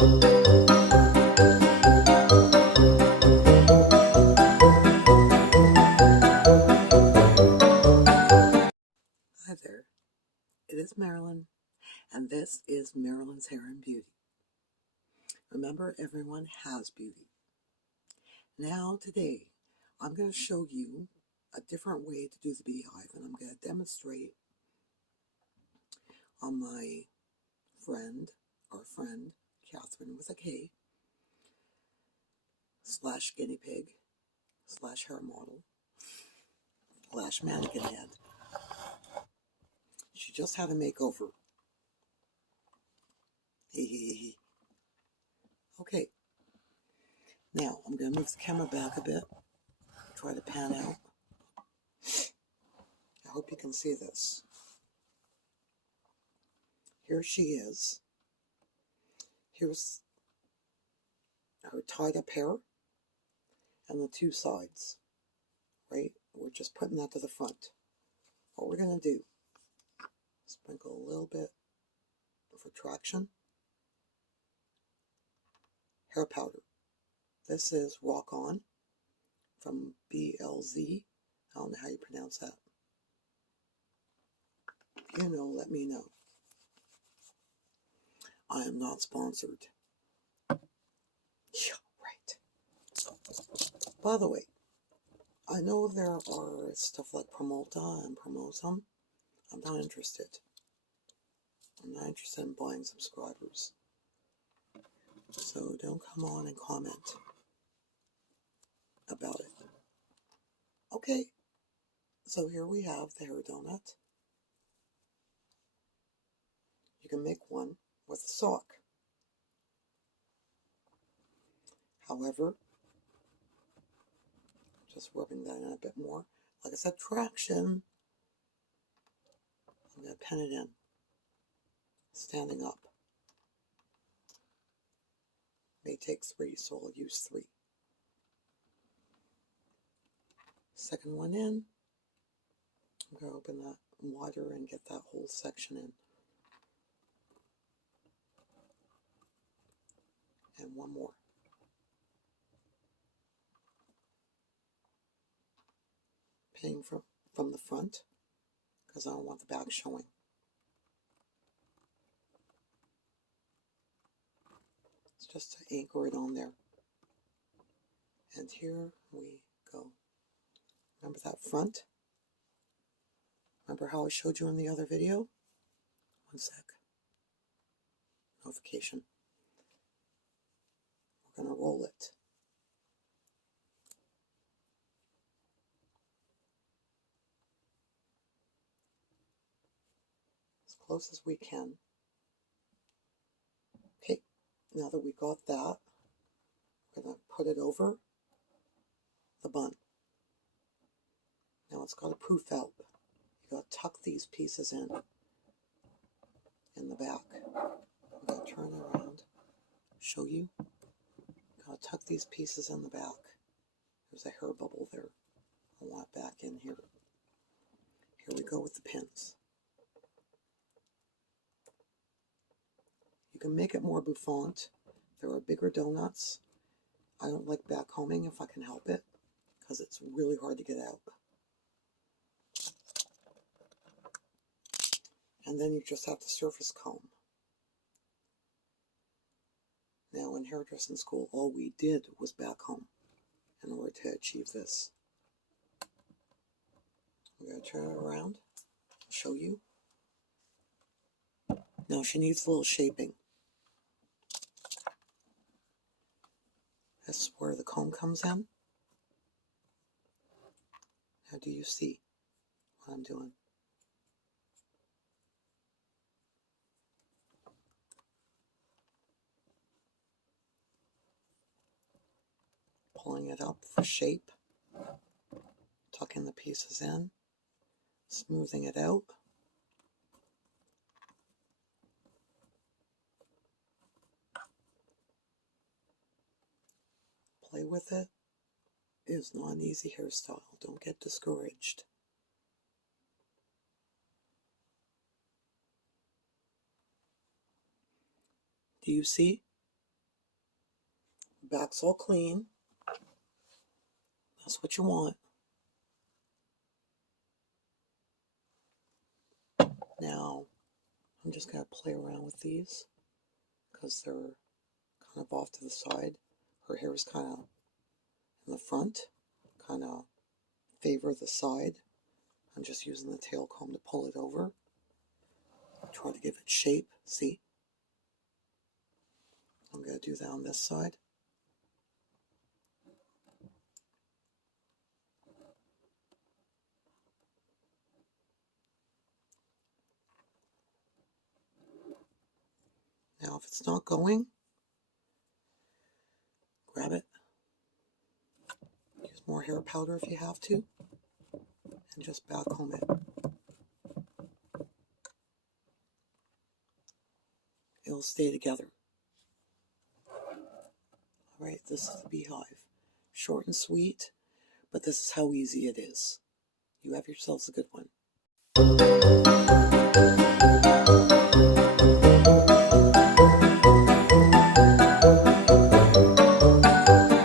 Hi there, it is Marilyn, and this is Marilyn's Hair and Beauty. Remember, everyone has beauty. Now, today, I'm going to show you a different way to do the beehive, and I'm going to demonstrate on my friend, Catherine with a K, / guinea pig, / hair model, / mannequin head. She just had a makeover. Okay, now I'm going to move the camera back a bit, try to pan out. I hope you can see this. Here she is. Here's her tied up hair and the two sides, right? We're just putting that to the front. What we're going to do, sprinkle a little bit of retraction. Hair powder. This is Rock On from BLZ. I don't know how you pronounce that. If you know, let me know. I am not sponsored. Yeah, right. By the way, I know there are stuff like Promulta and Promosum. I'm not interested. I'm not interested in buying subscribers. So don't come on and comment about it. Okay, so here we have the hair donut. You can make one with a sock. However, just rubbing that in a bit more. Like I said, traction. I'm going to pin it in. Standing up. May take 3, so I'll use 3. Second one in. I'm going to open that wider and get that whole section in. And one more. Pinning from the front, because I don't want the back showing. It's just to anchor it on there. And here we go. Remember that front? Remember how I showed you in the other video? One sec. Notification. We're going to roll it. As close as we can. Okay, now that we got that, we're going to put it over the bun. Now it's got a poof out. You got to tuck these pieces in the back. I'm going to turn around, show you. Got to tuck these pieces in the back. There's a hair bubble there. I want it back in here. Here we go with the pins. You can make it more bouffant. There are bigger donuts. I don't like backcombing if I can help it, because it's really hard to get out. And then you just have to surface comb. Now in hairdressing school, all we did was backcomb in order to achieve this. I'm going to turn it around, show you. Now she needs a little shaping. This is where the comb comes in. Now do you see what I'm doing? Pulling it up for shape, tucking the pieces in, smoothing it out. Play with it. It is not an easy hairstyle. Don't get discouraged. Do you see? back's all clean. That's what you want. Now, I'm just going to play around with these because they're kind of off to the side. Her hair is kind of in the front, kind of favor the side. I'm just using the tail comb to pull it over. Try to give it shape. See? I'm going to do that on this side. Now, if it's not going, grab it. Use more hair powder if you have to. And just backcomb it. It'll stay together. Alright, this is the beehive. Short and sweet, but this is how easy it is. You have yourselves a good one.